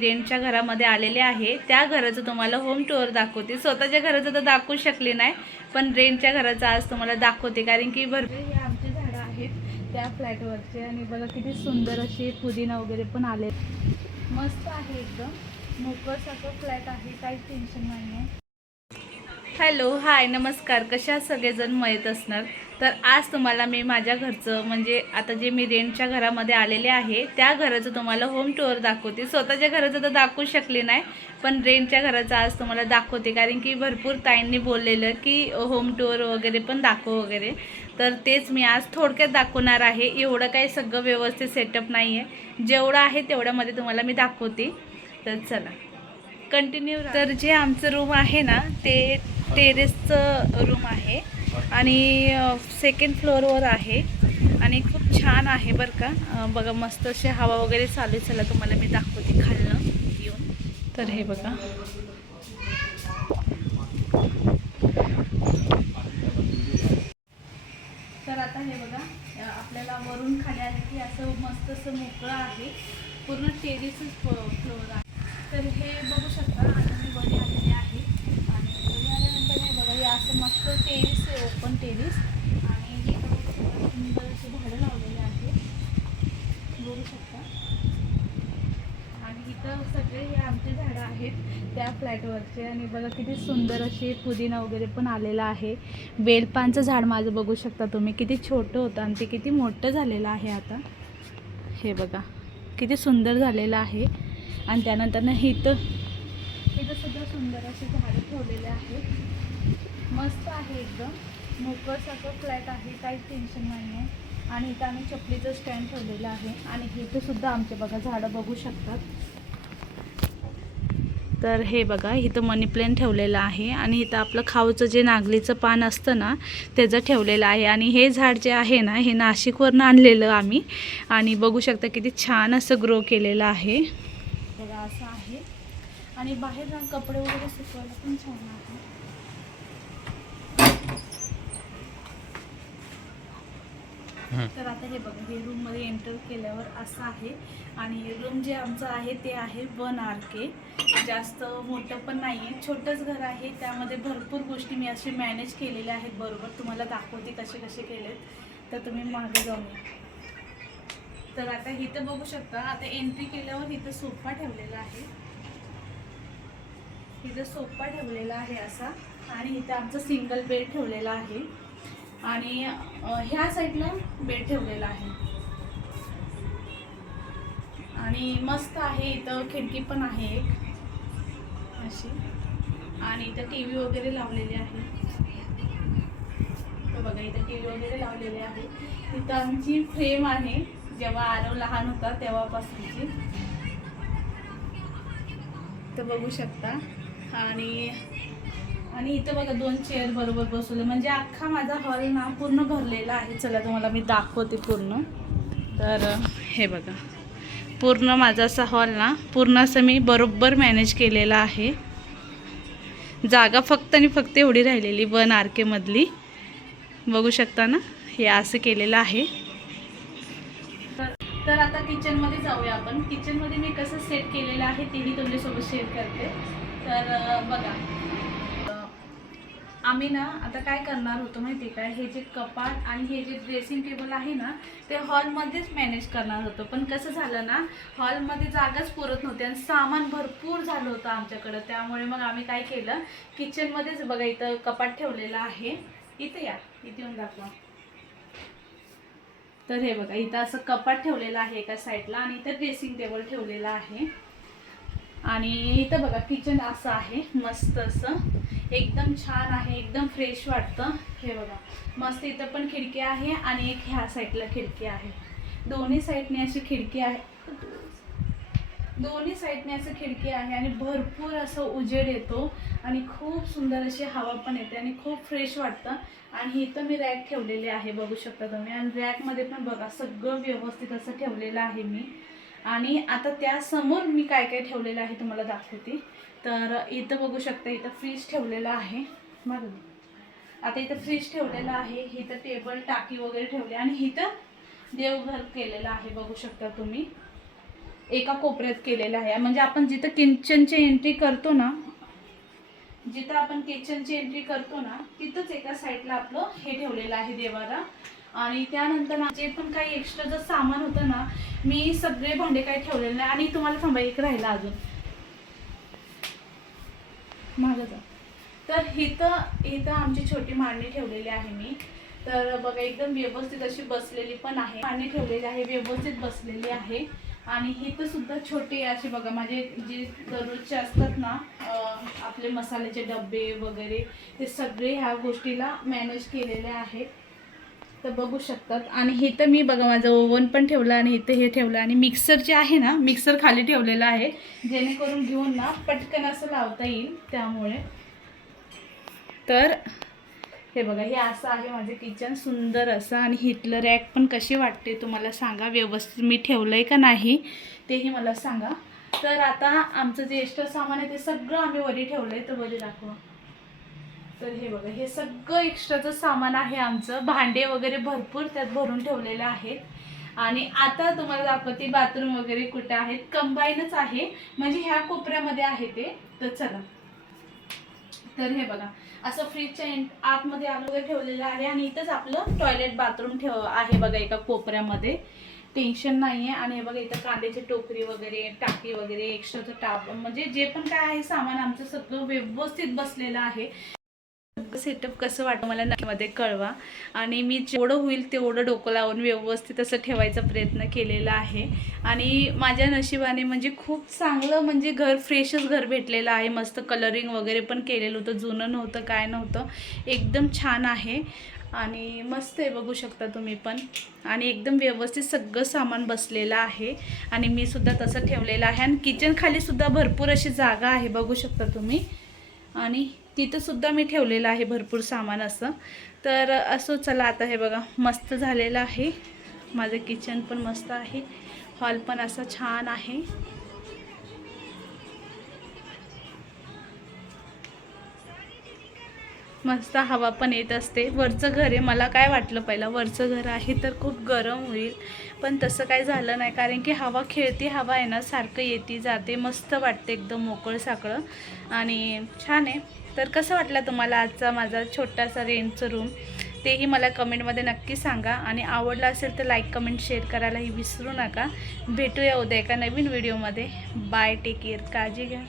रेंटच्या घरामध्ये आलेले आहे, त्या घराचं तुम्हाला होम टूर दाखवते. स्वतःच्या घराचं तर दाखवू शकले नाही, पण रेंटच्या घराचं आज तुम्हाला दाखवते. कारण की भरपूर हे आमचे झाडं आहेत त्या फ्लॅटवरचे. आणि बघा किती सुंदर असे पुदिना वगैरे पण आले. मस्त आहे, एकदम मोकळसारखं फ्लॅट आहे, काहीच टेन्शन नाही आहे. हॅलो, हाय, नमस्कार. कशा सगळेजण माहीत असणार. तर आज तुम्हाला मी माझ्या घरचं म्हणजे आता जे मी रेंटच्या घरामध्ये आलेले आहे त्या घराचं तुम्हाला होम टूर दाखवते. स्वतःच्या घराचं तर दाखवू शकले नाही, पण रेंटच्या घराचं आज तुम्हाला दाखवते. कारण की भरपूर ताईंनी बोललेलं की होम टूर वगैरे पण दाखव वगैरे, तर तेच मी आज थोडक्यात दाखवणार आहे. एवढं काही सगळं व्यवस्थित सेटअप नाही आहे, जेवढं आहे तेवढ्यामध्ये तुम्हाला मी दाखवते. तर चला कंटिन्यू. तर जे आमचं रूम आहे ना ते टेरेसचं रूम आहे आणि सेकंड फ्लोअरवर आहे आणि खूप छान आहे बरं का. बघा मस्त अशी हवा वगैरे चालू. चला तुम्हाला मी दाखवते खालनं येऊन. तर हे बघा, तर आता हे बघा आपल्याला वरून खाली आले की असं मस्त असं मोकळं आहे, पूर्ण टेरेसच फ्लोअर आहे. तर हे बघू शकता. आता मी वरी आलेले आहे आणि वरी आल्यानंतर हे बघा हे असं मस्त टेरेस आहे, ओपन टेरेस. आणि हे सुंदर असे झाडं लावलेले आहे, बघू शकता. आणि इथं सगळे हे आमचे झाडं आहेत त्या फ्लॅटवरचे. आणि बघा किती सुंदर असे पुदिना वगैरे पण आलेला आहे. बेलपानचं झाड माझं बघू शकता तुम्ही, किती छोटं होतं आणि ते किती मोठं झालेलं आहे आता. हे बघा किती सुंदर झालेलं आहे. आणि त्यानंतर ना इथं सुद्धा सुंदर असे झाडं ठेवलेले आहेत. मस्त आहे, एकदम मोकळसारखं फ्लॅट आहे, काहीच टेन्शन नाही आहे. आणि इथं आम्ही चपलीचं स्टँड ठेवलेलं आहे. आणि इथं सुद्धा आमचे बघा झाडं बघू शकतात. तर हे बघा इथं मनी प्लॅन्ट ठेवलेलं आहे. आणि इथं आपलं खाऊचं जे नागलीचं पान असतं ना त्याचं ठेवलेलं आहे. आणि हे झाड जे आहे ना हे नाशिकवरनं आणलेलं आम्ही. आणि बघू शकता किती छान असं ग्रो केलेलं आहे बघा, असं आहे. आणि बाहेर जाऊन कपडे वगैरे सुकवायला पण छान आहे. तर आता हे बघा हे रूममध्ये एंटर केल्यावर असं आहे. आणि रूम जे आमचं आहे ते आहे 1 RK. जास्त मोठं पण नाही आहे, छोटंच घर आहे. त्यामध्ये भरपूर गोष्टी मी असे मॅनेज केलेल्या आहेत. बरोबर तुम्हाला दाखवते कसे कसे केलेत, तर तुम्ही मागे जाऊन या. तर आता इथं बघू शकता. आता एंट्री केल्यावर इथं सोफा ठेवलेला आहे, इथं सोफा ठेवलेला आहे असा. आणि इथं आमचं सिंगल बेड ठेवलेला आहे. आणि ह्या साईडला बेड ठेवलेला आहे. आणि मस्त आहे, इथं खिडकी पण आहे एक अशी. आणि इथं टी व्ही वगैरे लावलेले आहे. तर बघा इथं टी व्ही वगैरे लावलेले आहे. इथं आमची फ्रेम आहे, जेव्हा आरव लहान होता तेव्हापासूनची, तर बघू शकता. आणि आणि इथं बघा 2 चेअर बरोबर बसवले, म्हणजे अख्खा माझा हॉल ना पूर्ण भरलेला आहे. चला तुम्हाला मी दाखवते पूर्ण. तर हे बघा पूर्ण माझा असा हॉल ना पूर्ण असं मी बरोबर मॅनेज केलेला आहे. जागा फक्त आणि फक्त एवढी राहिलेली 1 RK मधली, बघू शकता ना हे असं केलेलं आहे. तर आता किचनमध्ये जाऊया आपण. किचनमध्ये मी कसं सेट केलेलं आहे तेही तुमच्यासोबत शेअर करते. तर बघा आम्ही ना आता काय करणार होतो माहिती काय, हे जे कपाट आणि हे जे ड्रेसिंग टेबल आहे ना ते हॉलमध्येच मॅनेज करणार होतो. पण कसं झालं ना हॉलमध्ये जागाच पुरत नव्हती आणि सामान भरपूर झालं होतं आमच्याकडं. त्यामुळे मग आम्ही काय केलं, किचनमध्येच बघा इथं कपाट ठेवलेलं आहे. इथे या, इथे येऊन दाखवा. तर हे बघा इथं असं कपाट ठेवलेलं आहे एका साईडला आणि इथं ड्रेसिंग टेबल ठेवलेला आहे. आणि इथं बघा किचन असं आहे, मस्त असं एकदम छान आहे, एकदम फ्रेश वाटतं. हे बघा मस्त इथं पण खिडकी आहे आणि एक ह्या साईडला खिडकी आहे. दोन्ही साईडने अशी खिडकी आहे, दोन्ही साईडने असं खिडकी आहे. आणि भरपूर असं उजेड येतो आणि खूप सुंदर अशी हवा पण येते आणि खूप फ्रेश वाटतं. आणि इथं मी रॅक ठेवलेले आहे, बघू शकता तुम्ही. आणि रॅकमध्ये पण बघा सगळं व्यवस्थित असं ठेवलेलं आहे मी. आणि आता त्यासमोर मी काय काय ठेवलेलं आहे तुम्हाला दाखवते. तर इथं बघू शकता इथं फ्रीज ठेवलेलं आहे. बघा आता इथं फ्रीज ठेवलेलं आहे, इथं टेबल टाकी वगैरे ठेवले. आणि इथं देवघर केलेलं आहे, बघू शकता तुम्ही. एका कोपऱ्यात केलेलं आहे. म्हणजे आपण जिथं किचनची एंट्री करतो ना, जिथं आपण किचनची एंट्री करतो ना तिथंच एका साईडला आपलं हे ठेवलेलं आहे देवारा. आणि त्यानंतर जे पण काही एक्स्ट्रा जर सामान होतं ना, मी सगळे भांडे काही ठेवलेले नाही. आणि तुम्हाला थांबा, एक राहिला अजून मागं जा. तर इथं आमची छोटी मांडणी ठेवलेली आहे मी. तर बघा एकदम व्यवस्थित अशी बसलेली पण आहे. मांडणी ठेवलेली आहे, व्यवस्थित बसलेली आहे. आणि इथं सुद्धा छोटे असे बघा माझे जे दररोजचे असतात ना आपले मसाल्याचे डबे वगैरे, ते सगळे ह्या गोष्टीला मॅनेज केलेले आहेत. तर बघू शकतात. आणि इथं मी बघा माझं ओव्हन पण ठेवलं आणि इथं हे ठेवलं. आणि मिक्सर जे आहे ना, मिक्सर खाली ठेवलेलं आहे जेणेकरून घेऊन ना पटकन असं लावता येईल त्यामुळे. तर हे बघा, हे असं आहे माझे किचन सुंदर असं. आणि हिटलं रॅक पण कशी वाटते तुम्हाला सांगा, व्यवस्थित मी ठेवलं आहे का नाही तेही मला सांगा. तर आता आमचं जे एक्स्ट्रा सामान आहे ते सगळं आम्ही वरी ठेवलं आहे. तर वरी दाखवा. तर हे बघा, हे सगळं एक्स्ट्राचं सामान आहे आमचं. भांडे वगैरे भरपूर त्यात भरून ठेवलेले आहेत. आणि आता तुम्हाला दाखवते बाथरूम वगैरे कुठे आहेत. कंबाईनच आहे, म्हणजे ह्या कोपऱ्यामध्ये आहे ते. तर चला. तर हे बघा, असं फ्रीजच्या आतमध्ये वगैरे ठेवलेलं आहे. आणि इथंच आपलं टॉयलेट बाथरूम आहे बघा एका कोपऱ्यामध्ये. टेन्शन नाही आहे. आणि हे बघा इथं कांद्याची टोकरी वगैरे, टाकी वगैरे, एक्स्ट्राचं टाप, म्हणजे जे पण काय आहे सामान आमचं सगळं व्यवस्थित बसलेलं आहे. सेटअप कसं वाटतं मला नक्कीमध्ये कळवा. आणि मी जेवढं होईल तेवढं डोकं लावून व्यवस्थित असं ठेवायचा प्रयत्न केलेला आहे. आणि माझ्या नशिबाने म्हणजे खूप चांगलं, म्हणजे घर फ्रेशच घर भेटलेलं आहे. मस्त कलरिंग वगैरे पण केलेलं होतं, जुनं नव्हतं काय नव्हतं, एकदम छान आहे. आणि मस्त आहे, बघू शकता तुम्ही पण. आणि एकदम व्यवस्थित सगळं सामान बसलेलं आहे. आणि मी सुद्धा तसं ठेवलेलं आहे. आणि किचन खाली सुद्धा भरपूर अशी जागा आहे, बघू शकता तुम्ही. आणि तिथं सुद्धा मी ठेवलेलं आहे भरपूर सामान असं. तर असं चला, आता हे बघा मस्त झालेलं आहे माझं किचन पण मस्त आहे. हॉल पण असा छान आहे. मस्त हवा पण येत असते. वरचं घर आहे, मला काय वाटलं पहिला वरचं घर आहे तर खूप गरम होईल, पण तसं काय झालं नाही. कारण की हवा खेळती हवा आहे ना, सारखं येते जाते, मस्त वाटते, एकदम मोकळं साकळं आणि छान आहे. तर कसं वाटलं तुम्हाला आजचा माझा छोटासा रेंटचं रूम, तेही मला कमेंटमध्ये नक्की सांगा. आणि आवडलं असेल तर लाईक कमेंट शेअर करायलाही विसरू नका. भेटूया उद्या एका नवीन व्हिडिओमध्ये. बाय, टेक केअर, काळजी घ्या.